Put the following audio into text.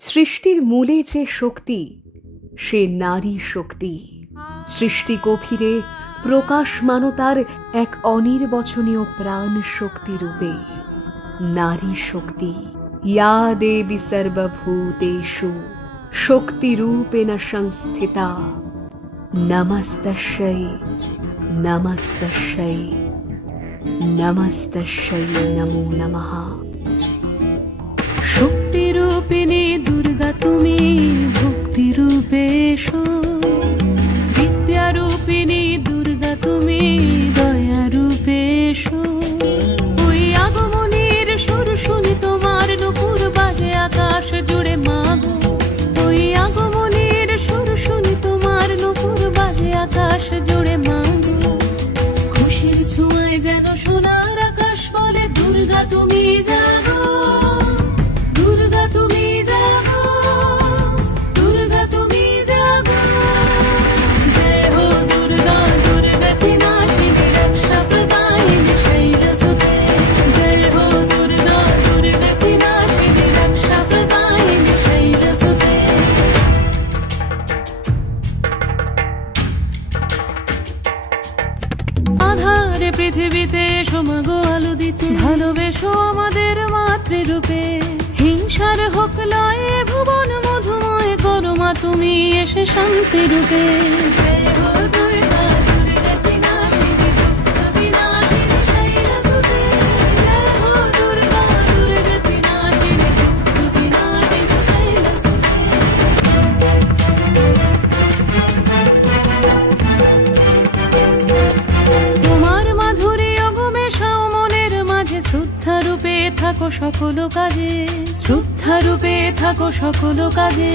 সৃষ্টির মূলে যে শক্তি সে নারী শক্তি। সৃষ্টি গভীরে প্রকাশমানতার এক অনির্বচনীয় প্রাণ শক্তি রূপে নারী শক্তি। ইয়া দেবী সর্বভূতেষু শক্তিরূপেণ সংস্থিতা নমস্তস্যৈ নমস্তস্যৈ নমস্তস্যৈ নমো নমঃ। শক্তিরূপিণী দুর্গা তুমি ভক্তিরূপে এসো, বিদ্যারূপিণী দুর্গা তুমি দয়ারূপে এসো। ওই আগমনের সুর শুনি তোমার নুপুর বাজে আকাশ জুড়ে মাগো। ওই আগমনের সুর শুনি তোমার নুপুর বাজে আকাশ জুড়ে মাগো। খুশির ছোঁয়ায় যেন সোনার আকাশ বলে দুর্গা তুমি জাগো, দুর্গা তুমি জাগো, দুর্গা তুমি জাগো। জয় হো দুর্গা দুর্গা বিনাশিনী রক্ষা প্রদায়িনী শৈলসুতে। জয় হো দুর্গা দুর্গা বিনাশিনী রক্ষা প্রদায়িনী শৈলসুতে। আধারে পৃথিবীতে এসো মাগো আলো দিতে, ভালোবেসো আমাদের মাতৃরূপে। হিংসার হোক লয়ে ভুবন মধুময় করো মা তুমি এসে শান্তি রূপে। জয় হো দুর্গা দুর্গা বিনাশিনী দুঃখ বিনাশিনী শৈলসুতে। জয় হো দুর্গা দুর্গা বিনাশিনী দুঃখ বিনাশিনী শৈলসুতে। তোমার মাধুরী অগমেশাও মনের মাঝে শ্রদ্ধা রূপে থাকো সকল কাজে, শ্রদ্ধা রূপে থাকো সকল কাজে।